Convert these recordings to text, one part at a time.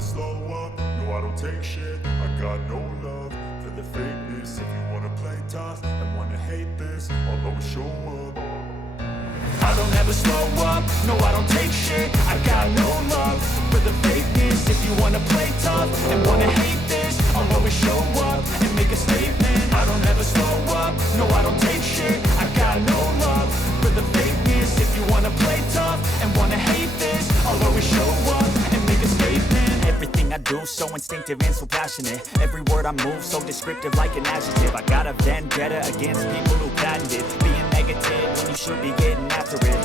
never slow up, no I don't take shit. I got no love for the fakeness. If you wanna play tough and wanna hate this, I'll always show up. I don't ever slow up, no I don't take shit. I got no love for the fakeness. If you wanna play tough and wanna hate this, I'll always show up and make a statement. I don't ever slow up, no I don't take shit. I got no love for the fakeness. If you wanna play tough and wanna hate this, I'll always show up and make a statement. Everything I do so instinctive and so passionate. Every word I move so descriptive like an adjective. I got a vendetta against people who patented being negative when you should be getting after it.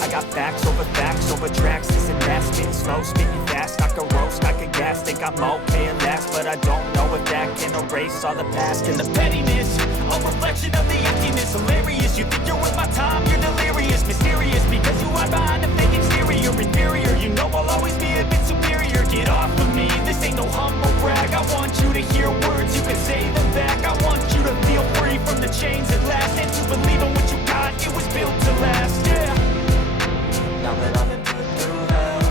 I got facts over tracks. This and that, spitting slow, speaking fast. I could roast, I could gas. Think I'm okay at last, but I don't know if that can erase all the past. And the pettiness, a reflection of the emptiness. Hilarious, you think you're worth my time, you're delirious. Mysterious, because you hide behind a fake exterior. Inferior, you know I'll always be a bit superior. Get off of me, this ain't no humble brag. I want you to hear words, you can say them back. I want you to feel free from the chains at last, and to believe in what you got, it was built to last, yeah. Now that I've been put through hell,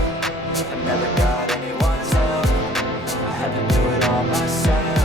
I never got anyone's help. I had to do it all myself.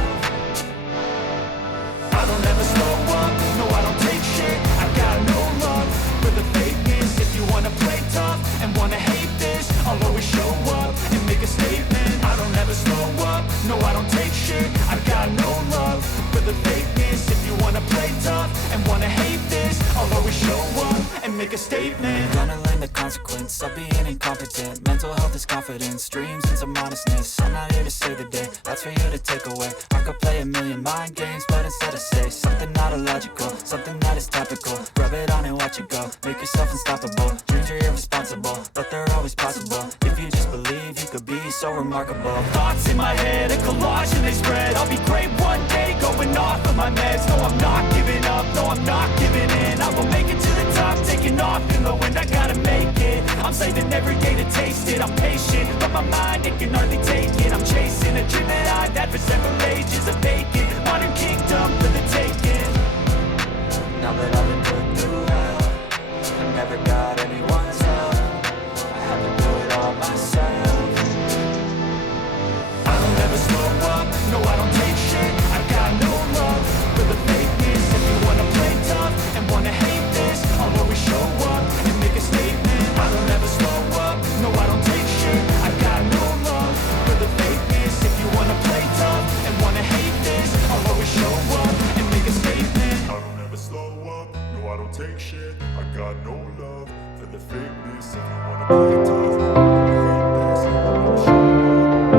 I don't ever slow up, no I don't take shit. I got no love for the fakeness. If you wanna play tough and wanna hate this, I'll always show up and make a statement. I don't ever slow up, no I don't take shit. I got no love for the fakeness. If you wanna play tough and wanna hate this, I'll always show up and make a statement. Gonna learn the consequence of being incompetent. Mental health is confidence, dreams and some honestness. I'm not here to save the day, that's for you to take away. I could play a million mind games, but instead I say something not illogical, something that is topical. Rub it on and watch it go, make yourself unstoppable. Dreams are irresponsible, but they're always possible. If you just believe, you could be so remarkable. Thoughts in my head, a collage and they spread. I'll be great one day, going off of my meds. No, I'm not giving up, no, I'm not giving in. I will make it to the top, taking off in the wind. I gotta make it, I'm saving every day to taste it. I'm patient, but my mind, it can hardly take it. I'm chasing a dream that I've had for several ages. A vacant, modern kingdom for the taking. Now that I've been put through hell, I never got anyone's help. I had to do it all myself. I don't ever slow up, no I don't take shit. I got no love for the fakeness. If you wanna play tough and wanna hate this, I'll always show up and make a statement. I don't ever slow up, no I don't take shit. I got no love for the fakeness. If you wanna play tough and wanna hate this, I'll always show up and make a statement. I don't ever slow up, no I don't take shit. I got no love for the fakeness. If you wanna play tough and wanna hate this, I'll always show up.